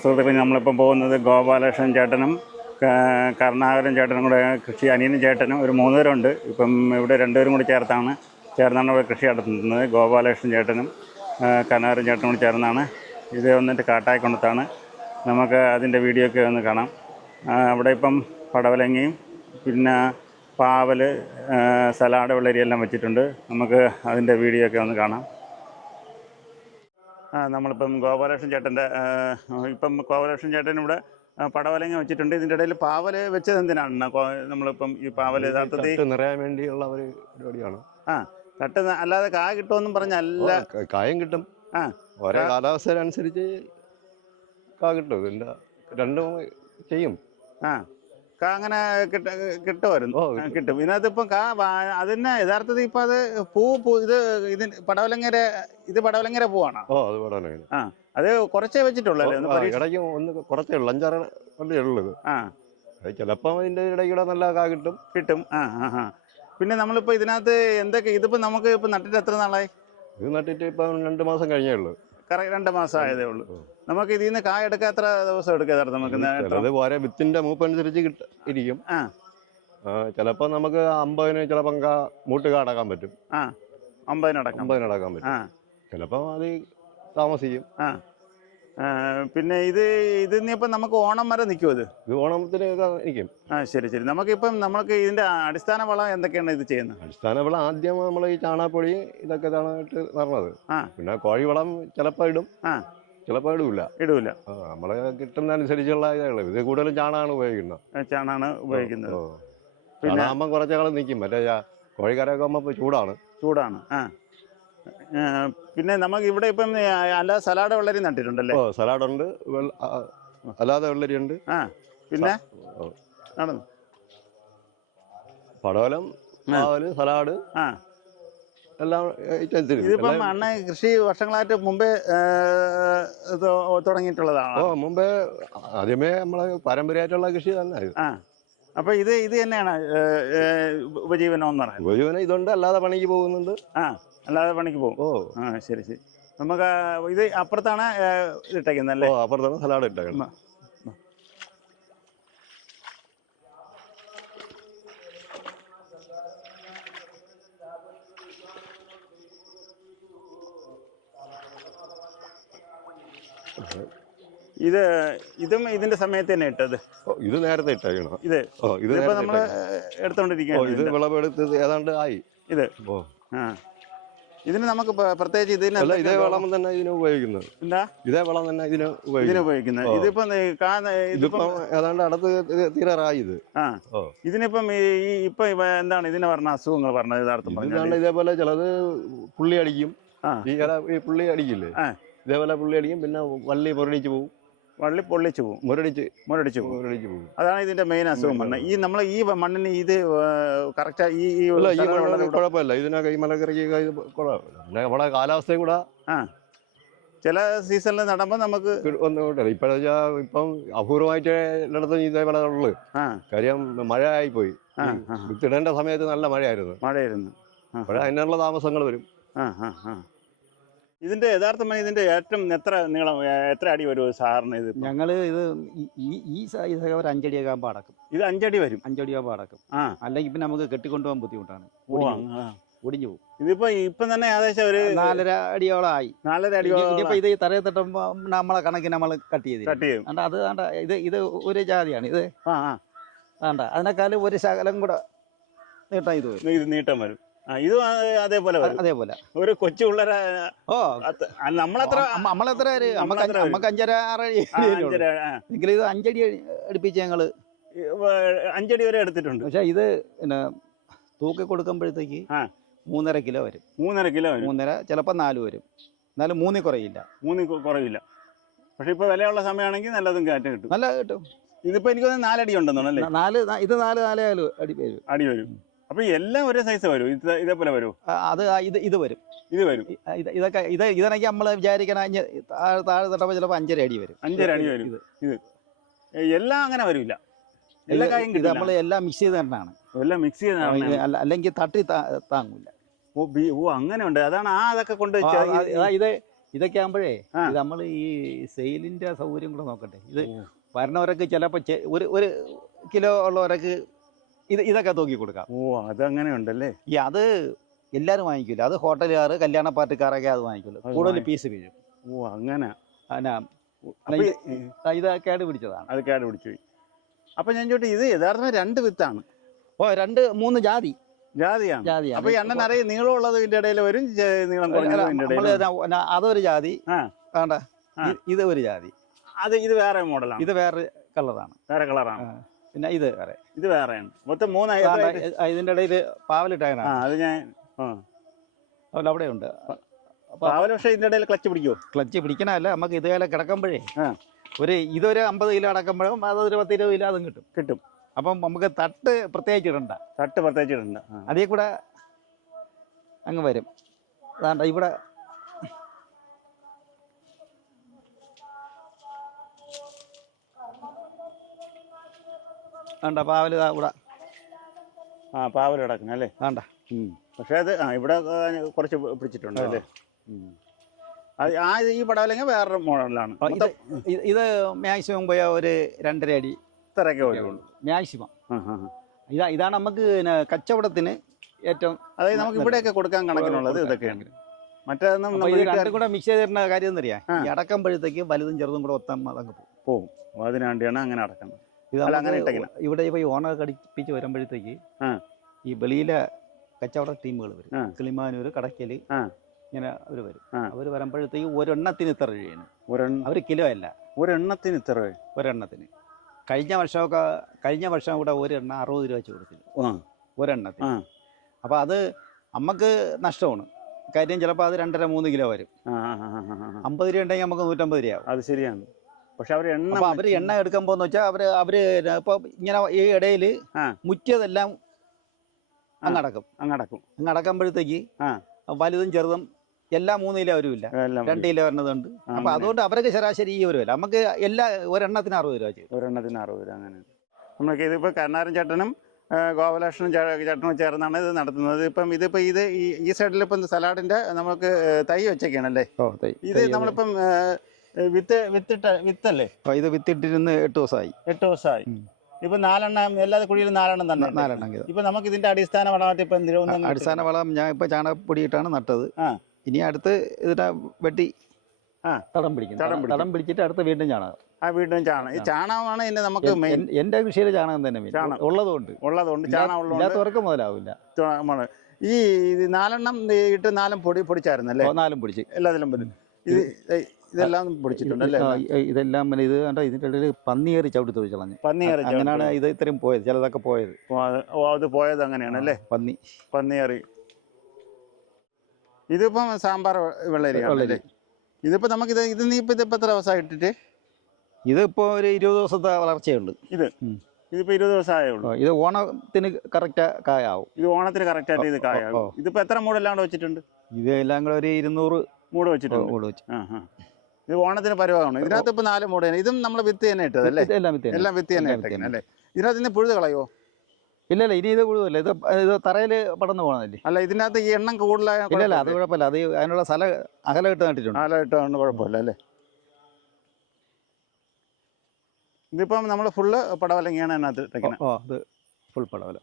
സുഹൃത്തുക്കളെ നമ്മളിപ്പം പോകുന്നത് ഗോപാലകൃഷ്ണൻ ചേട്ടനും ക- കരുണാകരൻ ചേട്ടനും കൂടെ കൃഷി അനിയനും ചേട്ടനും ഒരു മൂന്ന് പേരുണ്ട് ഇപ്പം ഇവിടെ രണ്ടുപേരും കൂടി ചേർത്താണ്. ചേർന്നാണ് ഇവിടെ കൃഷി നടത്തുന്നത്. ഗോപാലകൃഷ്ണൻ ചേട്ടനും ആ, കരുണാകരൻ ചേട്ടനും കൂടി ചേർന്നാണ്. ഇത് വന്നിട്ട് കാട്ടായിക്കൊണ്ടത്താണ് നമുക്ക് അതിന്റെ വീഡിയോ ഒക്കെ ഒന്ന് കാണാം. അവിടെ ഇപ്പം പടവലങ്ങയും പിന്നെ പാവൽ സലാഡ് വെള്ളരിയെല്ലാം വെച്ചിട്ടുണ്ട്. നമുക്ക് അതിന്റെ വീഡിയോ ഒക്കെ ഒന്ന് കാണാം. നമ്മളിപ്പം ഗോപാലകൃഷ്ണൻ ചേട്ടന്റെ ഇപ്പം ഗോപാലകൃഷ്ണൻ ചേട്ടൻ ഇവിടെ പടവലങ്ങ വെച്ചിട്ടുണ്ട്. ഇതിന്റെ ഇടയിൽ പാവൽ വെച്ചത് എന്തിനാണ് നമ്മളിപ്പം ഈ പാവൽ യഥാർത്ഥത്തിൽ നിറയാൻ വേണ്ടിയുള്ള ഒരു പരിപാടിയാണ്. ആ തട്ട് അല്ലാതെ കായ കിട്ടുമെന്നും പറഞ്ഞല്ല കായം കിട്ടും. ആ. ഓരോ കാലാവസ്ഥ അനുസരിച്ച് കാ കിട്ടും. ഇതിന്റെ രണ്ടും ചെയ്യും. ആ കാ അങ്ങനെ കിട്ട കിട്ടുമായിരുന്നു. ആ, കിട്ടും. ഇതിനകത്ത് ഇപ്പം കാ അതിന് യഥാർത്ഥത്തിൽ ഇപ്പൊ അത് പൂ പൂ ഇത് ഇതിന് പടവലങ്ങര ഇത് പടവലങ്ങര പൂവാണോ? ഓ അത് കുറച്ചേ വെച്ചിട്ടുള്ളൂ ഇടയ്ക്ക് ഒന്ന് കുറച്ചേ ഉള്ളൂ. അഞ്ചാറ് ആ. ഇടയ്ക്കൂടെ നല്ല കാ കിട്ടും. കിട്ടും. ആ ആ ആ. പിന്നെ നമ്മളിപ്പോൾ ഇതിനകത്ത് എന്തൊക്കെ ഇതിപ്പോ നമുക്ക് ഇപ്പം നട്ടിട്ട് എത്ര നാളായി? ഇത് നട്ടിട്ട് ഇപ്പം രണ്ട് മാസം കഴിഞ്ഞേ ഉള്ളൂ. കറക്റ്റ് രണ്ട് മാസം ആയതേ ഉള്ളൂ നമുക്ക് ഇതിൽ നിന്ന് കായ എടുക്കാൻ എത്ര ദിവസം എടുക്കാതെ നമുക്ക് ഓരോ വിത്തിന്റെ മൂപ്പനുസരിച്ച് കിട്ട ഇരിക്കും. ആ. ചിലപ്പോ നമുക്ക് അമ്പതിന് ചിലപ്പം കാ മൂട്ട് കാടക്കാൻ പറ്റും. ആ അമ്പതിനടക്കാം. അമ്പതിനടക്കാൻ പറ്റും. ചിലപ്പോ അത് താമസിക്കും. ആ, പിന്നെ ഇത് ഇത് ഇനിയിപ്പം നമുക്ക് ഓണം വരെ നിൽക്കുമോ ഇത്? ഓണത്തിന് നിൽക്കും. ആ ശരി ശരി. നമുക്കിപ്പം നമ്മൾക്ക് ഇതിന്റെ അടിസ്ഥാന വളം എന്തൊക്കെയാണ് ഇത് ചെയ്യുന്നത്? അടിസ്ഥാന വളം ആദ്യം നമ്മൾ ഈ ചാണാപ്പൊടി ഇതൊക്കെ ഇട്ട് പറഞ്ഞത് ആ. പിന്നെ കോഴി വളം ചിലപ്പോൾ ഇടും. ആ. ചിലപ്പോൾ ഇടൂല. ഇടൂല. നമ്മൾ കിട്ടുന്ന അനുസരിച്ചുള്ള ഇതാണ് ഇത് കൂടുതലും ചാണാണ് ഉപയോഗിക്കുന്നത്. ചാണാണ് ഉപയോഗിക്കുന്നത്. പിന്നെ? ആകുമ്പോൾ കുറച്ച് കാലം നിൽക്കും. മറ്റേ കോഴിക്കാരൊക്കെ കോഴിക്കരയൊക്കെ ആകുമ്പോൾ ചൂടാണ്. ചൂടാണ്. ആ, പിന്നെ നമുക്ക് ഇവിടെ ഇപ്പം അല്ലാതെ സലാഡ് വെള്ളരി നട്ടിട്ടുണ്ടല്ലേ? ഓ സലാഡുണ്ട് അല്ലാതെ വെള്ളരി ഉണ്ട്. ആ പിന്നെ. നടന്നു പടവലം. സലാഡ് ആ. എല്ലാം ഉണ്ട്. ഇതിപ്പം അണ്ണ കൃഷി വർഷങ്ങളായിട്ട് മുമ്പേ തുടങ്ങിയിട്ടുള്ളതാണ്. ഓ മുമ്പേ ആദ്യമേ നമ്മളെ പാരമ്പര്യമായിട്ടുള്ള കൃഷി തന്നെ. ആ. അപ്പൊ ഇത് ഇത് തന്നെയാണ് ഉപജീവനം എന്ന് പറയുന്നത്. ഉപജീവനം ഇതുണ്ട് അല്ലാതെ പണിക്ക് പോകുന്നുണ്ട്. ആ അല്ലാതെ പണിക്ക് പോകും. ഓ. ആ ശരി ശരി. നമുക്ക് ഇത് അപ്പുറത്താണ് ഇട്ടേക്കുന്നത് അല്ലേ? അപ്പുറത്താണ് സലാഡ് ഇട്ടേക്കുന്നത്. ഇത് ഇതും ഇതിന്റെ സമയത്ത് തന്നെ ഇട്ടത്. ഇത് നേരത്തെ ഇട്ടേക്കണം ഇത്. ഇത് നമ്മൾ. എടുത്തോണ്ടിരിക്കുകയാണ് ഇത്. വിളവെടുത്ത് ഏതാണ്ട് ആയി. ഇത്. ആ. ഇതിന് നമുക്ക് പ്രത്യേകിച്ച് ഇതിന് ഇതേ വളം തന്നെ ഇതിന് ഉപയോഗിക്കുന്നത്. എന്താ? ഇതേ വളം തന്നെ ഇതിന് ഇതിന് ഉപയോഗിക്കുന്നത്. ഇതിപ്പം ഇതിപ്പം ഏതാണ്ട് അടുത്ത് തീരാറായി ഇത്. ആ. ഇതിനിപ്പം ഈ ഇപ്പൊ എന്താണ് ഇതിന് പറഞ്ഞ അസുഖങ്ങൾ പറഞ്ഞത് യഥാർത്ഥം ഇതേപോലെ ചിലത് പുള്ളി അടിക്കും. ഈ പുള്ളി അടിക്കില്ലേ. ഇതേപോലെ പുള്ളി അടിക്കും പിന്നെ വള്ളി മുരടിച്ച് പോകും വള്ളി പൊള്ളിച്ചു പോകും. മുരടിച്ച് മുരടിച്ചു പോകും. മുരടിച്ച് പോകും. അതാണ് ഇതിന്റെ മെയിൻ അസുഖം. പറഞ്ഞത് ഈ നമ്മൾ ഈ മണ്ണിന് ഇത് കറക്റ്റ് ഈ മണ്ണ് കുഴപ്പമില്ല. ഇതിനൊക്കെ മലക്കറിക്ക് പിന്നെ നമ്മുടെ കാലാവസ്ഥയും കൂടെ ചില സീസണിൽ നടമ്പോ നമുക്ക് ഒന്നും ഇപ്പോഴെ ഇപ്പം അപൂർവമായിട്ട് എല്ലായിടത്തും ഇതേപോലെ ഉള്ളു. കാര്യം മഴ ആയിപ്പോയി. വിത്തിടേണ്ട സമയത്ത് നല്ല മഴയായിരുന്നു. മഴയായിരുന്നു. ആ, അതിനുള്ള താമസങ്ങൾ വരും. ആ ആ ആ. ഇതിന്റെ യഥാർത്ഥമായി ഇതിന്റെ ഏറ്റവും എത്ര നീളം എത്ര അടി വരും സാറിന് ഇത് ഇപ്പം? ഞങ്ങൾ ഇത് ഈ- ഈ സൈസൊക്കെ ഒരു അഞ്ചടിയൊക്കെ ആകുമ്പോൾ അടക്കും ഇത് അഞ്ചടി വരും? അഞ്ചടിയാകുമ്പോൾ അടക്കും ആ. അല്ലെങ്കിൽ പിന്നെ നമുക്ക് കെട്ടിക്കൊണ്ടുപോകാൻ ബുദ്ധിമുട്ടാണ്. ഒടിഞ്ഞു പോകും. ഇതിപ്പോ ഇപ്പം തന്നെ ഏകദേശം ഒരു നാലര അടിയോളം ആയി നാലര അടി ഇനിയിപ്പോൾ ഇത് തറയെ തട്ടുമ്പോ നമ്മളെ കണക്കിന് നമ്മൾ കട്ട് ചെയ്ത് കട്ട് ചെയ്യും. അത് വേണ്ട ഇത് ഇത് ഒരു ജാതിയാണ്. ഇത് ആ ആ. വേണ്ട അതിനേക്കാളും ഒരു ശകലം കൂടെ നീട്ടം ഇത് നീട്ടം വരും. ഇത് അതേപോലെ അതേപോലെ. ഒരു കൊച്ചു പിള്ളേരെ ഓ. നമ്മളത്ര നമ്മളെത്ര നമുക്ക് അഞ്ചര ആറ്. എങ്കിലും ഇത് അഞ്ചടി അടുപ്പിച്ച് ഞങ്ങൾ അഞ്ചടി വരെ എടുത്തിട്ടുണ്ട്. പക്ഷേ ഇത് പിന്നെ തൂക്കി കൊടുക്കുമ്പോഴത്തേക്ക്. മൂന്നര കിലോ വരും. മൂന്നര കിലോ വരും. മൂന്നര ചിലപ്പോ നാല് വരും. എന്നാലും മൂന്നി കുറയില്ല. മൂന്നി കുറയില്ല കുറവില്ല. പക്ഷെ ഇപ്പൊ വിലയുള്ള സമയമാണെങ്കിൽ നല്ലതും കാറ്റ് കിട്ടും. നല്ല കിട്ടും. ഇതിപ്പോ എനിക്ക് നാലടി ഉണ്ടെന്നാണ് അല്ലേ? നാല് ഇത് നാല് നാലേ അടി വരും. അടി വരും. അപ്പൊ എല്ലാം ഒരേ സൈസ് വരും. ഇതേപോലെ വരും. അത് ഇത് ഇത് വരും. ഇത് വരും. ഇതൊക്കെ ഇത് ഇതാണെങ്കിൽ നമ്മൾ വിചാരിക്കണ താഴെ താഴെ തട്ടപ്പോ ചിലപ്പോൾ അഞ്ചര അടി വരും. അഞ്ചര അടി വരും. ഇത്. എല്ലാം അങ്ങനെ വരില്ല. എല്ലാ കാര്യം ഇത് നമ്മൾ എല്ലാം മിക്സ് ചെയ്ത് തന്നെയാണ് എല്ലാം മിക്സ് ചെയ്ത് അല്ലെങ്കിൽ തട്ടി താങ്ങൂല. ഓ ബി- ഓ അങ്ങനെ ഉണ്ട് അതാണ് ആ അതൊക്കെ കൊണ്ട് ഇത് ഇതൊക്കെ ആകുമ്പോഴേ നമ്മൾ ഈ സെയിലിന്റെ സൗകര്യം കൂടെ നോക്കട്ടെ. ഇത്. വരണവരൊക്കെ ചിലപ്പോ ഒരു ഒരു കിലോ ഉള്ളവരൊക്കെ ഇത് ഇതൊക്കെ തൂക്കി കൊടുക്കാം. ഓ അതങ്ങനെ ഉണ്ടല്ലേ ഈ അത് എല്ലാവരും വാങ്ങിക്കില്ല അത് ഹോട്ടലുകാർ കല്യാണ പാർട്ടിക്കാരൊക്കെ അത് വാങ്ങിക്കുള്ളൂ കൂടുതൽ പീസ് വീഴും. ഓ അങ്ങനെ. ഇത് കേട് പിടിച്ചതാണ്. അത് കേട് പിടിച്ചു അപ്പൊ ഞാൻ ചോട്ടെ ഇത് യഥാർത്ഥം രണ്ട് വിത്താണ്. ഓ രണ്ട് മൂന്ന് ജാതി. ജാതിയാണ്. അപ്പൊ ഈ അണ്ണൻ അറിയ നീളമുള്ളത് ഇതിന്റെ ഇടയിൽ വരും നീളം കുറഞ്ഞത് അതൊരു ജാതി. വേണ്ട ഇത് ഒരു ജാതി. അത് ഇത് വേറെ മോഡലാണ്. ഇത് വേറെ കളറാണ്. വേറെ കളറാണ്. പിന്നെ ഇത് വേറെ. ഇത് വേറെയാണ്. മൊത്തം മൂന്ന്? ആ, ഇതിന്റെ ഇടയിൽ ആ പാവലിട്ടാണ് അത് ഞാൻ ആ. അവിടെ ഉണ്ട് പാവല പക്ഷേ ഇതിന്റെ ഇടയിൽ ക്ലച്ച് പിടിക്കുമോ ക്ലച്ച് പിടിക്കണമല്ല നമുക്ക് ഇതുപോലെ കിടക്കുമ്പോഴേ ആ. ഒരു ഇതൊരു അമ്പത് കിലോ അടക്കുമ്പോഴും അതൊരു പത്ത് ഇരുപത് കിലോ അതും കിട്ടും. കിട്ടും. അപ്പം നമുക്ക് തട്ട് പ്രത്യേകിച്ച് ഇടണ്ട തട്ട് പ്രത്യേകിച്ച് ഇടണ്ട അതേ കൂടെ അങ്ങ് വരും. അതാണ്ട ഇവിടെ വേണ്ട പാവൽ ഇവിടെ. ആ പാവൽ കിടക്കണം അല്ലേ? വേണ്ട. പക്ഷേ അത് ആ ഇവിടെ കുറച്ച് പിടിച്ചിട്ടുണ്ട് അല്ലേ? ആ. ഈ പടവലെങ്കിൽ വേറൊരു മോഡലാണ് ഇത് മാക്സിമം പോയ ഒരു രണ്ടര അടി ഇത്രയൊക്കെ വരുള്ളൂ മാക്സിമം. ഇതാ ഇതാണ് നമുക്ക് പിന്നെ കച്ചവടത്തിന് ഏറ്റവും അതായത് നമുക്ക് ഇവിടെയൊക്കെ കൊടുക്കാൻ കണക്കിനുള്ളത് ഇതൊക്കെയാണ്. മറ്റേതൊന്നും രണ്ടും കൂടെ മിക്സ് ചെയ്തിരുന്ന കാര്യം എന്നറിയാം അടക്കുമ്പോഴത്തേക്ക് വലുതും ചെറുതും കൂടെ ഒത്തം അതങ്ങ് പോകും. പോവും അപ്പോൾ അതിനുവേണ്ടിയാണ് അങ്ങനെ അടക്കുന്നത്. ഇത് അങ്ങനെ ഇവിടെ ഇപ്പൊ ഈ ഓണ കടിപ്പിച്ച് വരുമ്പോഴത്തേക്ക്. ഈ വെളിയിലെ കച്ചവട ടീമുകൾ വരും. കിളിമാനൂര് കിളിമാനൂർ കടക്കൽ ഇങ്ങനെ അവർ വരും. അവർ അവർ വരുമ്പോഴത്തേക്ക് ഒരെണ്ണത്തിന് ഇത്ര രൂപയാണ്. അവർ അവർ കിലോ അല്ല. ഒരെണ്ണത്തിന് ഇത്ര രൂപ. ഒരെണ്ണത്തിന്. കഴിഞ്ഞ വർഷമൊക്കെ കഴിഞ്ഞ വർഷം കൂടെ ഒരെണ്ണം അറുപത് രൂപ വെച്ച് കൊടുത്തില്ല ഒരെണ്ണത്തിന്. അപ്പൊ അപ്പോൾ അത് നമുക്ക് നഷ്ടമാണ്. കാര്യം ചിലപ്പോൾ അത് രണ്ടര മൂന്ന് കിലോ വരും. അമ്പത് രൂപ ഉണ്ടെങ്കിൽ നമുക്ക് നൂറ്റമ്പത് രൂപയാവും. അത് ശരിയാണ്. പക്ഷെ അവർ എണ്ണ അപ്പൊ അവർ എണ്ണ എടുക്കാൻ പോകുന്ന വെച്ചാൽ അവർ അവർ ഇപ്പൊ ഇങ്ങനെ ഈ ഇടയിൽ. മുറ്റിയതെല്ലാം. അങ്ങടക്കും. അങ്ങടക്കും. അങ്ങടക്കുമ്പോഴത്തേക്ക്. വലുതും ചെറുതും എല്ലാ മൂന്ന് കിലോ ഇല്ല രണ്ടിലെ രണ്ട് കിലോ വരുന്നതുണ്ട് അപ്പൊ അതുകൊണ്ട് അവരൊക്കെ ശരാശരി ഈ വരുമല്ല നമുക്ക് എല്ലാ ഒരെണ്ണത്തിന് അറുപത് രൂപ ചെയ്യും ഒരെണ്ണത്തിന് അറുപത് രൂപ അങ്ങനെ. നമ്മൾക്ക് ഇതിപ്പോ കരുണാരൻ ചേട്ടനും ഗോപാലകൃഷ്ണൻ ചേട്ടനും ചേർന്നാണ് ഇത് നടത്തുന്നത്. ഇപ്പം ഇതിപ്പോൾ ഇത് ഈ സൈഡിൽ ഇപ്പം സലാഡിന്റെ നമുക്ക് തൈ വെച്ചൊക്കെയാണല്ലേ? ഇത് നമ്മളിപ്പം വിത്ത് വിത്തിട്ട വിത്തല്ലേ? ഇത് വിത്തിട്ടിരുന്ന് എട്ട് ദിവസമായി. എട്ട് ദിവസമായി. ഇപ്പൊ നാലെണ്ണം എല്ലാ കുഴിയിലും നാലെണ്ണം തന്നെ. നാലെണ്ണം ഇപ്പൊ നമുക്ക് ഇതിന്റെ അടിസ്ഥാന വളമായിട്ട് ഇപ്പൊ അടിസ്ഥാന വളം ഞാൻ ഇപ്പൊ ചാണകപ്പൊടി ഇട്ടാണ് നട്ടത്. ഇനി അടുത്ത് ഇതിന്റെ വെട്ടി ആ. തടം പിടിക്കും. തടം പിടിച്ചിട്ട് അടുത്ത് വീണ്ടും ചാണകം. ആ വീണ്ടും ചാണകം. ഈ ചാണകമാണ് ഇന്ന് നമുക്ക് എന്റെ കൃഷിയിൽ ചാണകം തന്നെ. ഉള്ളതുകൊണ്ട്. ഉള്ളതുകൊണ്ട് ചാണകം ഇല്ലാത്തവർക്ക് മുതലാവില്ല. ഈ നാലെണ്ണം ഇട്ട് നാലും പൊടി പൊടിച്ചായിരുന്നല്ലേ? നാലും പൊടിച്ച്. എല്ലാത്തിലും പൊടി. ഇത് ഇതെല്ലാം പിടിച്ചിട്ടുണ്ട് അല്ലേ? ഇതെല്ലാം പിന്നെ ഇത് കണ്ടോ? ഇതിന്റെ ഇടയിൽ പന്നിയേറി ചവിട്ടി കളഞ്ഞു. പന്നിയേറി അങ്ങനെയാണ് ഇത് ഇത്രയും പോയത്. ചിലതൊക്കെ പോയത്. അത് പോയത് അങ്ങനെയാണ് അല്ലേ? പന്നി. പന്നിയേറി. ഇതിപ്പം സാമ്പാർ വെള്ളരി വെള്ളരി. അല്ലേ ഇതിപ്പോ നമുക്കിത് ഇത് നീ ഇപ്പൊ ഇതിപ്പോൾ എത്ര ദിവസം ഇട്ടിട്ട്? ഇതിപ്പോ ഒരു ഇരുപത് ദിവസത്തെ വളർച്ചയുണ്ട്. ഇത്? ഇതിപ്പോ ഇരുപത് ദിവസമായേ ഉള്ളൂ ഇത് ഓണത്തിന് കറക്റ്റ് കായാവും. ഇത് ഓണത്തിന് കറക്റ്റ് ആയിട്ട് ഇത് കായാവും. ഇതിപ്പോൾ എത്ര എത്ര മൂടെല്ലാണ്ട് വെച്ചിട്ടുണ്ട്? ഇത് എല്ലാം കൂടെ ഒരു ഇരുന്നൂറ് മൂട് വെച്ചിട്ടുണ്ട്. മൂട് വെച്ച്. ആ ആ. ഇത് ഓണത്തിന് പരിവാണ് ഇതിനകത്ത് ഇപ്പൊ നാല് മൂടയാണ് ഇതും നമ്മൾ വിത്ത് തന്നെ ഇട്ടത് അല്ലേ? എല്ലാം വിത്ത് എല്ലാം വിത്ത് തന്നെ അല്ലേ? ഇതിനകത്ത് ഇന്ന് പുഴുത് കളയോ? ഇല്ല ഇല്ല ഇനി ഇത് കൂടുതലല്ല ഇത് ഇത് തറയിൽ പടന്നു പോകണമല്ലേ അല്ല ഇതിനകത്ത് ഈ എണ്ണം കൂടുതലായ ഇല്ല ഇല്ല അത് കുഴപ്പമില്ല? അത് അതിനുള്ള സ്ഥലം അകലം ഇട്ട് നട്ടിട്ടുണ്ട്. ഇട്ടാണ് കുഴപ്പമില്ല അല്ലേ? ഇതിപ്പം നമ്മൾ ഫുള്ള് പടവലങ്ങിയാണ് അതിനകത്ത് ഇട്ടേക്കുന്നത് ഓ അത് ഫുൾ പടവലം.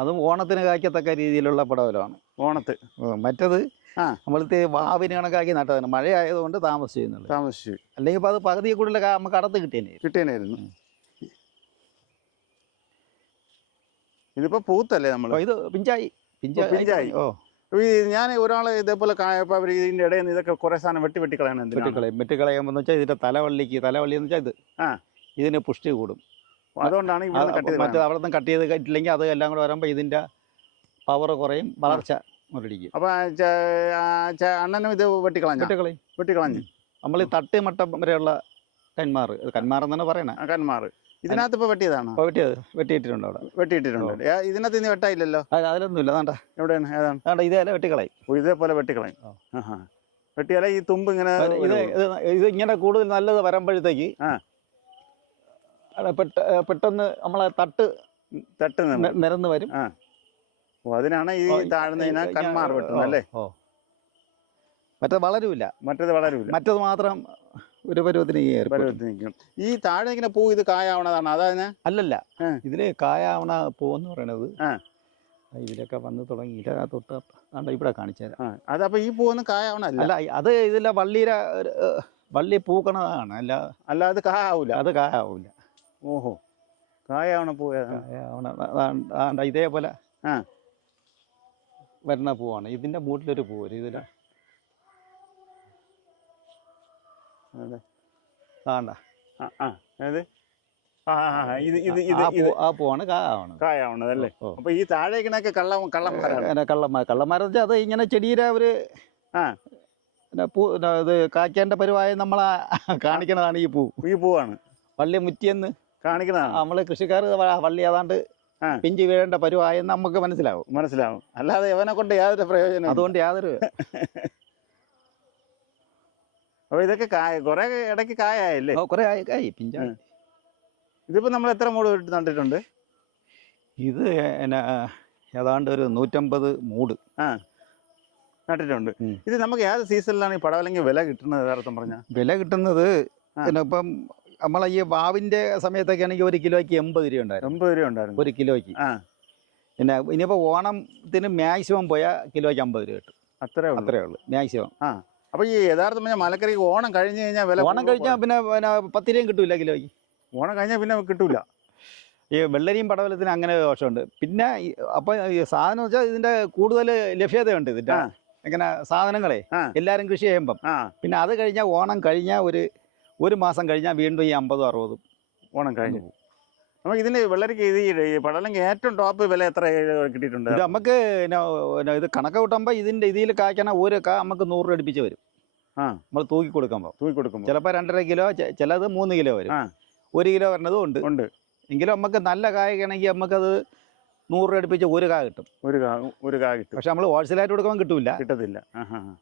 അതും ഓണത്തിന് കായ്ക്കത്തക്ക രീതിയിലുള്ള പടവലമാണ്. ഓണത്ത്. മറ്റത്. നമ്മളത്തെ വാവിന് കണക്കാക്കി നട്ടതാണ്. മഴ ആയതുകൊണ്ട് താമസിച്ചു. ചെയ്യുന്നുള്ളു താമസിച്ചു അല്ലെങ്കിൽ ഇപ്പോൾ അത് പകുതിയെ കൂടുതൽ നമുക്ക് അടത്ത് കിട്ടിയേ കിട്ടിയേനായിരുന്നു. ഇതിപ്പോ പൂത്തല്ലേ നമ്മൾ ഇത് പിഞ്ചായി. പിഞ്ചായി. പിഞ്ചായി. ഓ. ഞാൻ ഒരാൾ ഇതേപോലെ കായപ്പോൾ അവർ ഇതിന്റെ ഇടയിൽ നിന്ന് ഇതൊക്കെ കുറെ സാധനം വെട്ടി വെട്ടി കളയണം എന്തിനാണ്? വെട്ടിക്കളയും. വെട്ടിക്കളയുമ്പോൾ വെച്ചാൽ ഇതിന്റെ തലവള്ളിക്ക് തലവള്ളി എന്ന് വെച്ചാൽ ഇത്. ആ. ഇതിന് പുഷ്ടി കൂടും. അതുകൊണ്ടാണ് മറ്റേ അവിടെ നിന്ന് കട്ട് ചെയ്ത് കട്ടില്ലെങ്കിൽ അത് എല്ലാം കൂടെ വരുമ്പോൾ ഇതിന്റെ പവർ കുറയും വളർച്ച മുരടിക്കും അപ്പോൾ അണ്ണനും ഇത് വെട്ടിക്കളഞ്ഞു? വെട്ടിക്കളയും. വെട്ടിക്കളഞ്ഞു. നമ്മൾ ഈ തട്ട് മട്ടം വരെയുള്ള കന്മാർ കന്മാർ എന്നാണ് പറയണേ. ആ കന്മാർ ഇതിനകത്ത് ഇപ്പൊ വെട്ടിയതാണ്? വെട്ടിയത് വെട്ടിയിട്ടിട്ടുണ്ട് അവിടെ. വെട്ടിയിട്ടിട്ടുണ്ട്. ഇതിനകത്ത് ഇനി വെട്ടായില്ലല്ലോ അത് അതിലൊന്നുമില്ല അതാണ്ട എവിടെയാണ്? ഏതാണ്? അതാണ്ട ഇതേല വെട്ടിക്കളയും. ഇതേപോലെ വെട്ടിക്കളയും. വെട്ടിയാലേ ഈ തുമ്പ് ഇങ്ങനെ ഇത് ഇത് ഇങ്ങനെ കൂടുതൽ നല്ലത് വരുമ്പോഴത്തേക്ക് പെട്ടെന്ന് നമ്മളെ തട്ട് തട്ട് നിരന്ന് വരും. ഓ അതിനാണ് ഈ താഴ്ന്നതിനാ കന്മാർ വെട്ടുന്നത് അല്ലേ? ഓ. മറ്റത് വളരൂല മറ്റേത് വളരൂല മറ്റത് മാത്രം ഒരു പരുവത്തിന് ഈ താഴെ ഇങ്ങനെ പൂ ഇത് കായാവണതാണ്? അതാണ് അല്ലല്ല. ഇതിൽ കായാവണ എന്ന് പറയണത്. ഇതിലൊക്കെ വന്ന് തുടങ്ങി. ഇല തൊട്ട് കണ്ട? ഇവിടെ കാണിച്ചു തരാം. ആ. അതപ്പോ ഈ പൂവൊന്നും കായാവണ അല്ല അത് ഇതിലെ വള്ളിയിലെ വള്ളി പൂക്കണതാണ്. അല്ല അല്ല അത് കായാവൂല. അത് കായാവൂല. ഓഹോ. കായാവണ പൂ ഏതാണ്? കായാവണ അതാ- അതാണ്ട ഇതേപോലെ ആ. വരുന്ന പൂവാണ്. ഇതിന്റെ മൂട്ടിലൊരു പൂ വരും. അതെ. അതാണ്ട ആ അതായത് പൂവാണ് കായാവണതല്ലേ അപ്പൊ ഈ താഴേക്കിനൊക്കെ കള്ള കള്ളന്മാരാണ്. കള്ളന്മാർ കള്ളന്മാരെന്ന് വെച്ചാൽ അത് ഇങ്ങനെ ചെടിയിലെ അവർ ആ. പൂ ഇത് കാക്കേണ്ട പരുവായ നമ്മളെ കാണിക്കണതാണ് ഈ പൂ. ഈ പൂവാണ്. പള്ളി മുറ്റിയെന്ന്. കാണിക്കുന്നതാണ് നമ്മൾ കൃഷിക്കാർ വള്ളി ഏതാണ്ട്. പിഞ്ചി വീഴേണ്ട പരുവായെന്ന് നമുക്ക് മനസ്സിലാവും. മനസ്സിലാവും. അല്ലാതെ ഇവനെ കൊണ്ട് യാതൊരു പ്രയോജനം അതുകൊണ്ട് യാതൊരു അപ്പൊ ഇതൊക്കെ കായ കൊറേ ഇടയ്ക്ക് കായല്ലേ കൊറേ ആയി. ഇതിപ്പോ നമ്മൾ എത്ര മൂട് നട്ടിട്ടുണ്ട്? ഇത് എന്നാ ഏതാണ്ട് ഒരു നൂറ്റമ്പത് മൂട്. ആ. നട്ടിട്ടുണ്ട്. ഇത് നമുക്ക് ഏത് സീസണിലാണ് ഈ പടവലങ്ങി വില കിട്ടുന്നത് യഥാർത്ഥം പറഞ്ഞ? വില കിട്ടുന്നത്. പിന്നെ ഇപ്പം നമ്മളെ ഈ വാവിന്റെ സമയത്തൊക്കെ ആണെങ്കിൽ ഒരു കിലോയ്ക്ക് എൺപത് രൂപ ഉണ്ടായിരുന്നു. എൺപത് രൂപ ഉണ്ടായിരുന്നു. ഒരു കിലോയ്ക്ക്. ആ. പിന്നെ ഇനിയിപ്പോൾ ഓണത്തിന് മാക്സിമം പോയാൽ കിലോയ്ക്ക് അമ്പത് രൂപ കിട്ടും. അത്രേ ഉള്ളൂ. അത്രേ ഉള്ളൂ. മാക്സിമം. അപ്പൊ ഈ യഥാർത്ഥം പറഞ്ഞാൽ മലക്കറി ഓണം കഴിഞ്ഞ് കഴിഞ്ഞാൽ വില ഓണം കഴിഞ്ഞാൽ പിന്നെ പിന്നെ പത്ത് രൂപയും കിട്ടൂല കിലോയ്ക്ക്. ഓണം കഴിഞ്ഞാൽ പിന്നെ കിട്ടൂല. ഈ വെള്ളരിയും പടവലത്തിന് അങ്ങനെ ദോഷമുണ്ട്. പിന്നെ അപ്പോൾ അപ്പൊ ഈ സാധനം വെച്ചാൽ ഇതിന്റെ കൂടുതൽ ലഭ്യതയുണ്ട് ഇതിന്റെ. ആ. ഇങ്ങനെ സാധനങ്ങളെ ആ. എല്ലാരും കൃഷി ചെയ്യുമ്പം. പിന്നെ അത് കഴിഞ്ഞാൽ ഓണം കഴിഞ്ഞാൽ ഒരു ഒരു മാസം കഴിഞ്ഞാൽ വീണ്ടും ഈ അമ്പതും അറുപതും ഓണം കഴിഞ്ഞു. നമുക്ക് ഇതിന് വെള്ളരിക്ക് ഇത് പടലങ്ങ ഏറ്റവും ടോപ്പ് വില എത്ര കിട്ടിയിട്ടുണ്ട്? ഇത് നമുക്ക് ഇത് കണക്ക് കൂട്ടുമ്പോൾ ഇതിന്റെ ഇതിൽ കായ്ക്കണ ഒരു കാ നമുക്ക് നൂറ് രൂപ അടുപ്പിച്ച് വരും. ആ. നമ്മൾ തൂക്കി കൊടുക്കുമ്പോൾ തൂക്കി കൊടുക്കും ചിലപ്പോൾ രണ്ടര കിലോ ചിലത് മൂന്ന് കിലോ വരും. ഒരു കിലോ വരണതും ഉണ്ട്. ഉണ്ട്. എങ്കിലും നമുക്ക് നല്ല കായ്ക്കണമെങ്കിൽ നമുക്കത് നൂറ് രൂപ അടുപ്പിച്ച് ഒരു കാ കിട്ടും. ഒരു കാ ഒരു കാ കിട്ടും. പക്ഷെ നമ്മൾ ഹോൾസെയിലായിട്ട് കൊടുക്കുമ്പോൾ കിട്ടില്ല കിട്ടത്തില്ല.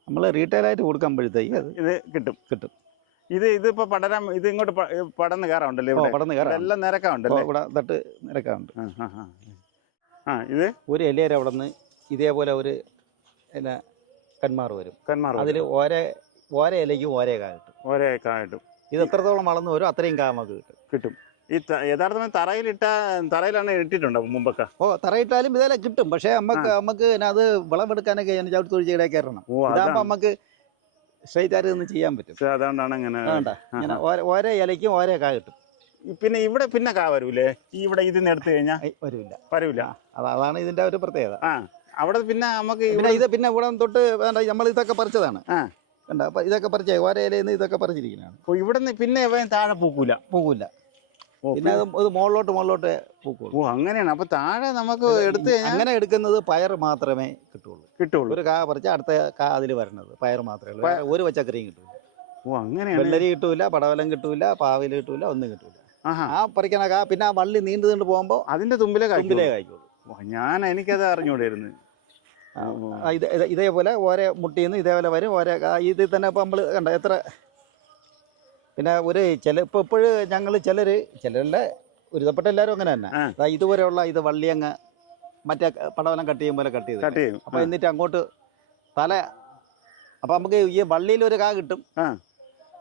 നമ്മൾ റീറ്റെയിലായിട്ട് കൊടുക്കുമ്പോഴത്തേക്ക് അത് ഇത് കിട്ടും. കിട്ടും. ഇത് ഇതിപ്പോ പടരാൻ ഇത് ഇങ്ങോട്ട് പടന്ന് കയറാണ്ടല്ലേ പടന്ന് കയറാം എല്ലാം നിരക്കാണ്ടല്ലേ ഇവിടെ തട്ട് നിരക്കാണ്ട് ആ, ഇത്? ഒരു ഇലയിൽ അവിടെ നിന്ന് ഇതേപോലെ ഒരു ഇല കന്മാർ വരും. കന്മാർ അതിൽ ഓരോ ഓരോ ഇലയ്ക്കും ഓരോ കാ കിട്ടും. കായിട്ടും ഇത് എത്രത്തോളം വളർന്നു വരും അത്രയും കാ നമുക്ക് കിട്ടും. കിട്ടും. ഈ യഥാർത്ഥത്തിൽ തറയിലിട്ട തറയിലാണ് ഇട്ടിട്ടുണ്ടോ മുമ്പൊക്കെ? ഓ തറയിട്ടാലും ഇതെല്ലാം കിട്ടും. പക്ഷേ നമുക്ക് നമുക്ക് അത് വിളവെടുക്കാനൊക്കെ ചവിട്ടി തൊഴിച്ചിടെ കയറണം. ഇതാകുമ്പോൾ നമുക്ക് സ്ട്രൈറ്റ് ആയിട്ട് നിന്ന് ചെയ്യാൻ പറ്റും. പക്ഷെ അതുകൊണ്ടാണ് അങ്ങനെ വേണ്ട ഇങ്ങനെ ഓരോ ഓരോ ഇലയ്ക്കും ഓരോ കാ കിട്ടും. പിന്നെ ഇവിടെ പിന്നെ കാ വരൂലേ? ഈ ഇവിടെ ഇതിന്ന് എടുത്തു കഴിഞ്ഞാൽ ഐ, വരില്ല വരൂല. അത് അതാണ് ഇതിന്റെ ഒരു പ്രത്യേകത. ആ അവിടെ പിന്നെ നമുക്ക് പിന്നെ ഇവിടെ ഇത് പിന്നെ ഇവിടെ തൊട്ട് വേണ്ട നമ്മൾ ഇതൊക്കെ പറിച്ചതാണ്. ആ. കണ്ട? അപ്പൊ ഇതൊക്കെ പറിച്ച ഓരോ ഇലയിൽ നിന്ന് ഇതൊക്കെ പറിച്ചിരിക്കുന്നതാണ്. ഇവിടെ നിന്ന് പിന്നെ ഇവൻ താഴെ പൂക്കൂല. പോകില്ല ഓ, പിന്നെ അത് ഇത് മുകളിലോട്ട് മുകളിലോട്ട് പൂക്കുള്ളൂ. ഓ അങ്ങനെയാണ്. അപ്പൊ താഴെ നമുക്ക് എടുത്ത് അങ്ങനെ എടുക്കുന്നത് പയർ മാത്രമേ കിട്ടുള്ളൂ. കിട്ടുള്ളൂ. ഒരു കാ പറിച്ച അടുത്ത കാ അതിൽ വരണത് പയർ മാത്രമേ ഉള്ളൂ. ഒരു പച്ചക്കറിയും കിട്ടൂല. ഓ അങ്ങനെയാണ്. വെള്ളരി കിട്ടൂല പടവലം കിട്ടൂല പാവൽ കിട്ടൂല ഒന്നും കിട്ടൂല. ആ പറിക്കണ കാ പിന്നെ ആ വള്ളി നീണ്ടു നീണ്ടു പോകുമ്പോ അതിന്റെ തുമ്പിലെ തുമ്പിലേ കായ്ക്കുള്ളൂ. ഞാൻ എനിക്കത് അറിഞ്ഞൂടായിരുന്നു. ഇത് ഇത് ഇതേപോലെ ഓരോ മുട്ടിന്ന് ഇതേപോലെ വരും ഓരോ ഇതിൽ തന്നെ ഇപ്പം നമ്മൾ കണ്ട എത്ര? പിന്നെ ഒരു ചില ഇപ്പോൾ ഇപ്പോഴും ഞങ്ങൾ ചിലർ ചിലരുടെ ഒരുതപ്പെട്ട എല്ലാവരും അങ്ങനെ തന്നെ. ഇതുവരെയുള്ള ഇത് വള്ളി അങ്ങ് മറ്റേ പടവലം കട്ട് ചെയ്യും പോലെ കട്ട് ചെയ്ത്. കട്ട് ചെയ്യും. അപ്പോൾ എന്നിട്ട് അങ്ങോട്ട് തല അപ്പൊ നമുക്ക് ഈ വള്ളിയിൽ ഒരു കാ കിട്ടും.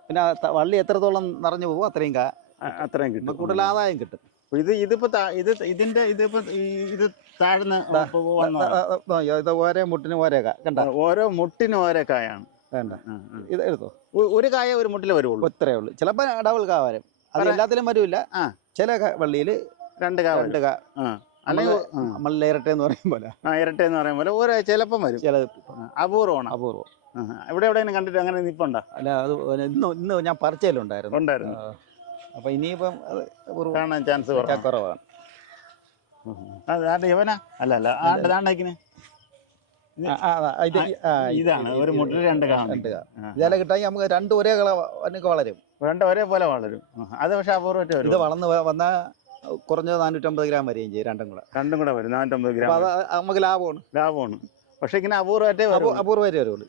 പിന്നെ വള്ളി എത്രത്തോളം നിറഞ്ഞു പോകും അത്രയും കാ അത്രയും കിട്ടും. കൂടുതൽ ആദായം കിട്ടും. ഇത് ഇതിപ്പോ ഇത് ഇതിന്റെ ഇതിപ്പോ ഇത് താഴ്ന്ന് ഇത് ഓരോ മുട്ടിന് ഓരോ കാ. കണ്ട? ഓരോ മുട്ടിന് ഓരോ കായാണ്. വേണ്ട. ഇത് എടുത്തോ? ഒരു കായ ഒരു മുട്ടിൽ വരുള്ളൂ. ഇത്രയേ ഉള്ളൂ. ചിലപ്പോൾ ഡബിൾ കാ വരും. അത് എല്ലാത്തിലും വരൂല്ല. ആ. ചില വള്ളിയിൽ രണ്ട് കാ രണ്ട് കാ. അല്ലെങ്കിൽ. നമ്മൾ ലേരട്ടെ എന്ന് പറയും പോലെ. ആ ഇരട്ടെ എന്ന് പറയുമ്പോൾ പോലെ. ഓരോ ചിലപ്പം വരും. ചില അപൂർവമാണ്. അപൂർവം. എവിടെ എവിടെയെങ്കിലും കണ്ടിട്ട് അങ്ങനെ നിപ്പുണ്ടോ? അല്ല അത് ഇന്ന് ഇന്ന് ഞാൻ പറിച്ചതിലുണ്ടായിരുന്നു ഉണ്ടായിരുന്നു. അപ്പൊ ഇനിയിപ്പം അത് കാണാൻ ചാൻസ് കുറവാണ്. ഇവനാ? അല്ല അല്ല ആണ്ട് ആ, ആ, ആ, ഇത് ഈ- ആ, ഇത് ഇതാണ്. ഒരു മുട്ടിൽ രണ്ട് രണ്ട് ഇതെല്ലാം കിട്ടാമെങ്കിൽ നമുക്ക് രണ്ട് ഒരേ കള എനിക്ക് വളരും. വേണ്ട ഒരേപോലെ വളരും. അത് പക്ഷെ അപൂർവമായിട്ട് ഇത് വളർന്ന് വന്നാൽ കുറഞ്ഞത് നാനൂറ്റമ്പത് ഗ്രാം വരെയും ചെയ്യും രണ്ടും കൂടെ. രണ്ടും കൂടെ വരും. നാനൂറ്റമ്പത് ഗ്രാം അത് നമുക്ക് ലാഭമാണ്. ലാഭമാണ്. പക്ഷെ ഇങ്ങനെ അപൂർവമായിട്ടേ അപൂർവമായിട്ടേ വരും വരുള്ളൂ.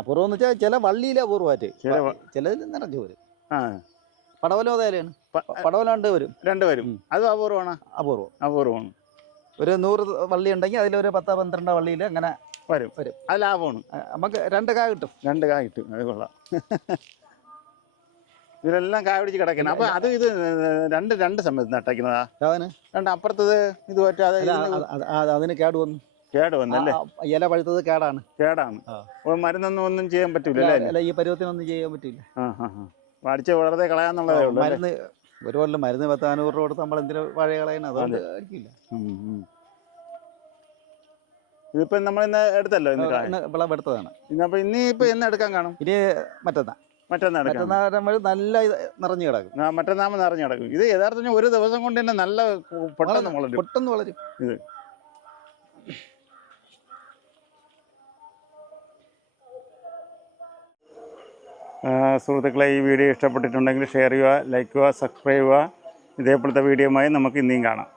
അപൂർവം എന്ന് വെച്ചാൽ ചില വള്ളിയിലെ അപൂർവമായിട്ട് ചിലതിൽ നിറഞ്ഞു വരും. പടവലോ അതേലാണ് പടവലാണ്ട് വരും. രണ്ട് വരും. അതും അപൂർവമാണ് അപൂർവം അപൂർവമാണ് ഒരു നൂറ് വള്ളി ഉണ്ടെങ്കിൽ അതിലൊരു പത്ത് പന്ത്രണ്ട് വള്ളിയിൽ അങ്ങനെ വരും വരും. അത് ലാഭമാണ്. നമുക്ക് രണ്ട് കായ കിട്ടും. രണ്ട് കായ കിട്ടും. അത് കൊള്ളാം. ഇതിലെല്ലാം കായ പിടിച്ച് കിടക്കണം. അപ്പൊ അത് ഇത് രണ്ട് രണ്ട് സമയത്ത് നട്ടയ്ക്കുന്നതാ അതിന് രണ്ട് അപ്പുറത്തത് ഇത് പറ്റാതെ അത്- അതിന് കേട് വന്നു. കേട് വന്നല്ലേ? ഇല പഴുത്തത് കേടാണ്. കേടാണ്. മരുന്നൊന്നും ഒന്നും ചെയ്യാൻ പറ്റൂല അല്ല, ഈ പരുവത്തിനൊന്നും ചെയ്യാൻ പറ്റൂല. ആ ആ ആ. അടിച്ച് വെറുതെ കളയാന്നുള്ളതേ ഉള്ളൂ മരുന്ന് ഒരു കൊല്ലം മരുന്ന് പത്ത് നാനൂറ് രൂപ കൊടുത്ത് നമ്മൾ എന്തിനു വാഴ കളയണം അതുകൊണ്ട് അടിക്കില്ല. ഇതിപ്പോ നമ്മൾ ഇന്ന് എടുത്തല്ലോ ഇന്ന് എടുത്തതാണ് വിളവെടുത്തതാണ് ഇന്നപ്പോ ഇനി ഇപ്പൊ എന്ന് എടുക്കാൻ കാണും? ഇനി മറ്റന്നാ. മറ്റന്നാ നല്ല ഇത് നിറഞ്ഞു കിടക്കും. മറ്റന്നാമ നിറഞ്ഞു കിടക്കും. ഇത് യഥാർത്ഥം ഒരു ദിവസം കൊണ്ട് തന്നെ നല്ല പെട്ടെന്ന് വളരും പൊട്ടെന്ന് വളരും. ആ, സുഹൃത്തുക്കളെ ഈ വീഡിയോ ഇഷ്ടപ്പെട്ടിട്ടുണ്ടെങ്കിൽ ഷെയർ ചെയ്യുക ലൈക്ക് ചെയ്യുക സബ്സ്ക്രൈബ് ചെയ്യുക. ഇതേപോലത്തെ വീഡിയോയുമായി നമുക്ക് ഇനിയും കാണാം.